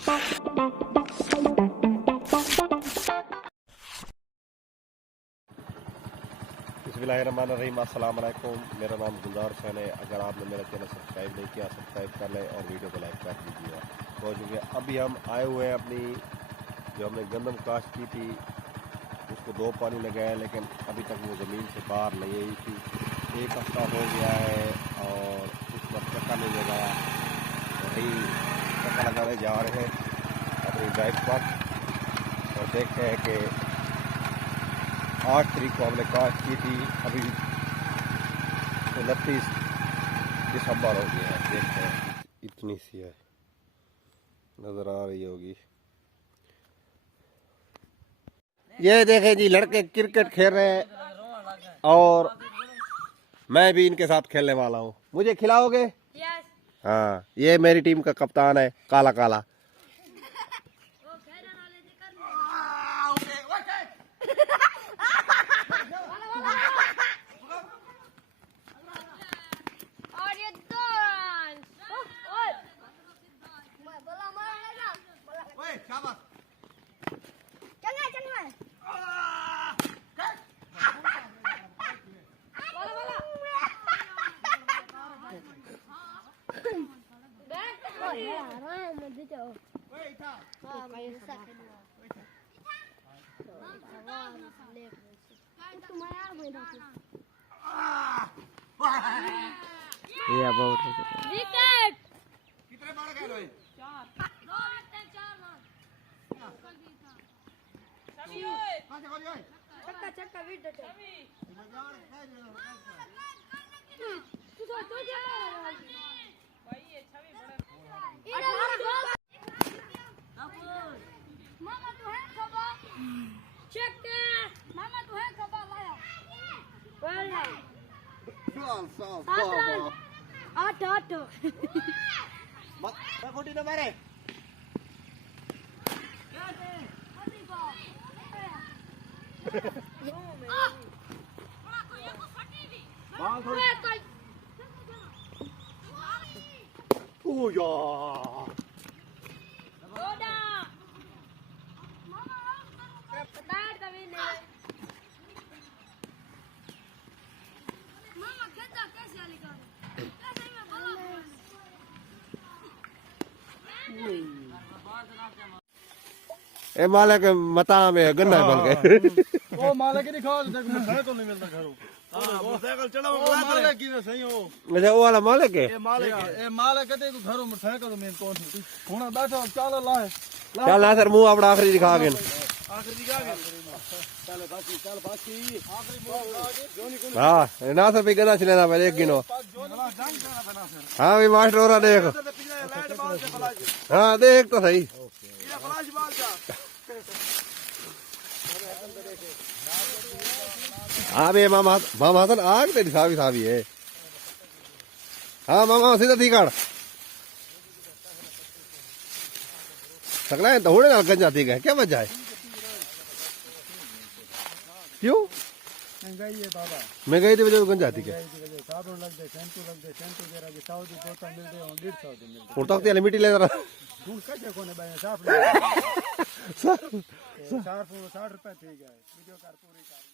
बिस्मिल्लाहिर्रहमानिर्रहीम, अस्सलाम वालेकुम। मेरा नाम गुलजार हुसैन है। अगर आपने मेरा चैनल सब्सक्राइब नहीं किया, सब्सक्राइब कर लें और वीडियो को लाइक कर दीजिएगा। तो चूँकि अभी हम आए हुए हैं अपनी जो हमने गंदम काश्त की थी उसको 2 पानी लगाया, लेकिन अभी तक वो ज़मीन से बाहर नहीं आई थी। 1 हफ्ता हो गया है और उस पर चक्का नहीं लगाया। वही चक्का लगाने जा रहे हैं अपनी ड्राइव पर और देखते हैं कि 8 तारीख को हमने काश्त की थी, अभी 29 दिसंबर हो गया है। देखते हैं, इतनी सी है, नज़र आ रही होगी। ये देखें जी, लड़के क्रिकेट खेल रहे हैं और मैं भी इनके साथ खेलने वाला हूँ। मुझे खिलाओगे? यस। हाँ, ये मेरी टीम का कप्तान है, काला काला। ये अबाउट विकेट कितने बार गए लोए? 4 2 लगते 4 चक्का चक्का वीट दे भाई। ये छवि बड़ा मामा तू है खबा चेक मामा तू है खबा लाया वाला 8 मत खोटी न मारे। ए मालिक मता में गन्ना बन गए। ओ मालिक नहीं खाओ जग में साइकिल नहीं मिलता घरों। हां वो साइकिल चलाओ मालिक की सही हो। अच्छा वो वाला मालिक है। ए मालिक कहते को घरों में साइकिल में कौन थी हुन बैठो चल लाए चल ना सर मुंह अपना आखिरी दिखा के आखिरी दिखा के चल बाकी आखिरी मुंह जोनी को। हां ना सर भी गन्ना चलेना पहले एक गिनो। हां भी मास्टर और देख। हां देख तो सही। हाँ बे मामा हसन आग तेरी सावी सावी है। हाँ मामा सीधा थी काट सकला है तो होने ना गंजा थी गए क्या वजह है? क्यों महंगाई है बाबा? महंगाई की वजह से गंजा थी क्या? साबुन लग दे शैम्पू लग दे शैम्पू जरा की 100 दी बोतल मिल दे 150 दी मिल दे और तक तेल मिट्टी ले जरा दूध कैसे कोने भाई साफ 60 रुपए ठीक है वीडियो कर पूरी कर।